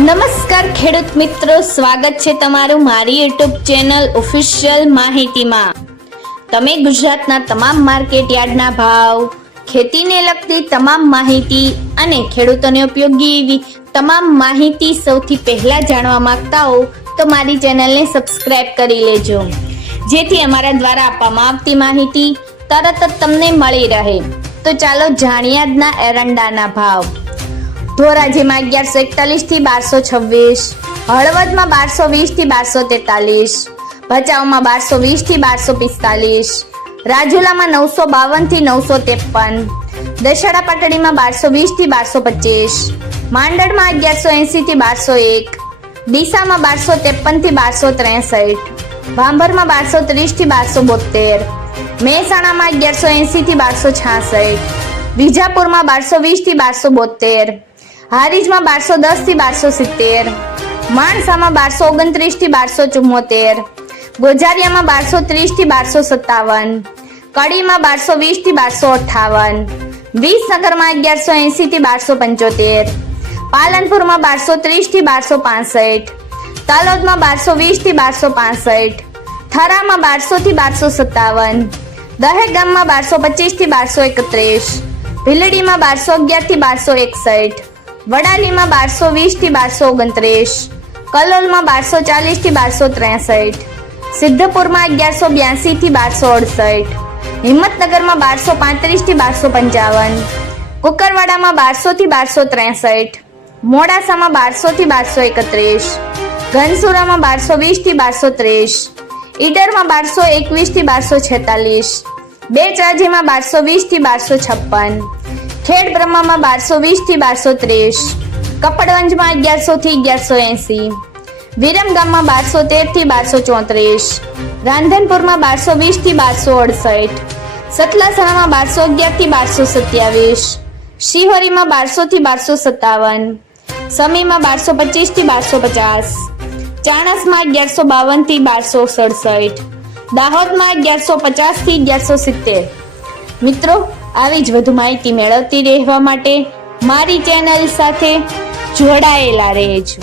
નમસ્કાર ખેડૂત મિત્રો, સ્વાગત છે તમારું મારી યુટ્યુબ ચેનલ ઓફિશિયલ માહિતીમાં। તમે ગુજરાતના તમામ માર્કેટ યાર્ડના ભાવ, ખેતીને લગતી તમામ માહિતી અને ખેડૂતોને ઉપયોગી એવી તમામ માહિતી સૌથી પહેલા જાણવા માંગતા હો તો મારી ચેનલને સબસ્ક્રાઇબ કરી લેજો, જેથી અમારા દ્વારા આપવામાં આવતી માહિતી તરત જ તમને મળી રહે। તો ચાલો જાણીએ આજના એરંડાના ભાવ। ધોરાજીમાં 1141 થી 1226, હળવદમાં 1220 થી 1243, ભચાઉમાં 1220 થી 1245, રાજુલામાં 952 થી 953, દશેડા પાટડીમાં 1220 થી 1225, માંડળમાં 1180 થી 1201, ડીસામાં 1253 થી 1263, ભાંભરમાં 1230 થી 1272, મહેસાણામાં 1180 થી 1266, વિજાપુરમાં 1220 થી 1272, હારીજમાં 1210 થી 1270, માણસામાં 1229 થી 1274, ગોજારિયામાં 1230 થી 1257, કડીમાં 1220 થી 1258, વિસનગરમાં 1180 થી 1275, પાલનપુરમાં 1230 થી 1265, તલોદમાં 1220 થી 1265, થરામાં 1200 થી 1257, દહેગામમાં 1225 થી 1231, ભીલડીમાં 1211 થી 1261, વડાલીમાં 1220 થી 1229, કલોલમાં 1240 થી 1263, સિદ્ધપુરમાં 1182 થી 1268, હિંમતનગરમાં 1235 થી 1255, કુકરવાડામાં 1200 થી 1263, મોડાસામાં 1200 થી 1231, ઘનસુરામાં 1220 થી 1230, ઈડરમાં 1221 થી 1246, બેચરાજીમાં 1220 થી 1256, ખેડ બ્રહ્મામાં 1220 થી 1230, કપડવંજમાં 1100 થી 1180, વિરમગામમાં 1213 થી 1234, રાંધનપુરમાં 1220 થી 1268, સતલાસણામાં 1211 થી 1227, શિહોરીમાં 1200 થી 1257, સમીમાં 1225 થી 1250, ચાણસમાં 1152 થી 1267, દાહોદમાં 1150 થી 1170। મિત્રો, આવી જ વધુ માહિતી મેળવતી રહેવા માટે મારી ચેનલ સાથે જોડાયેલા રહેજો।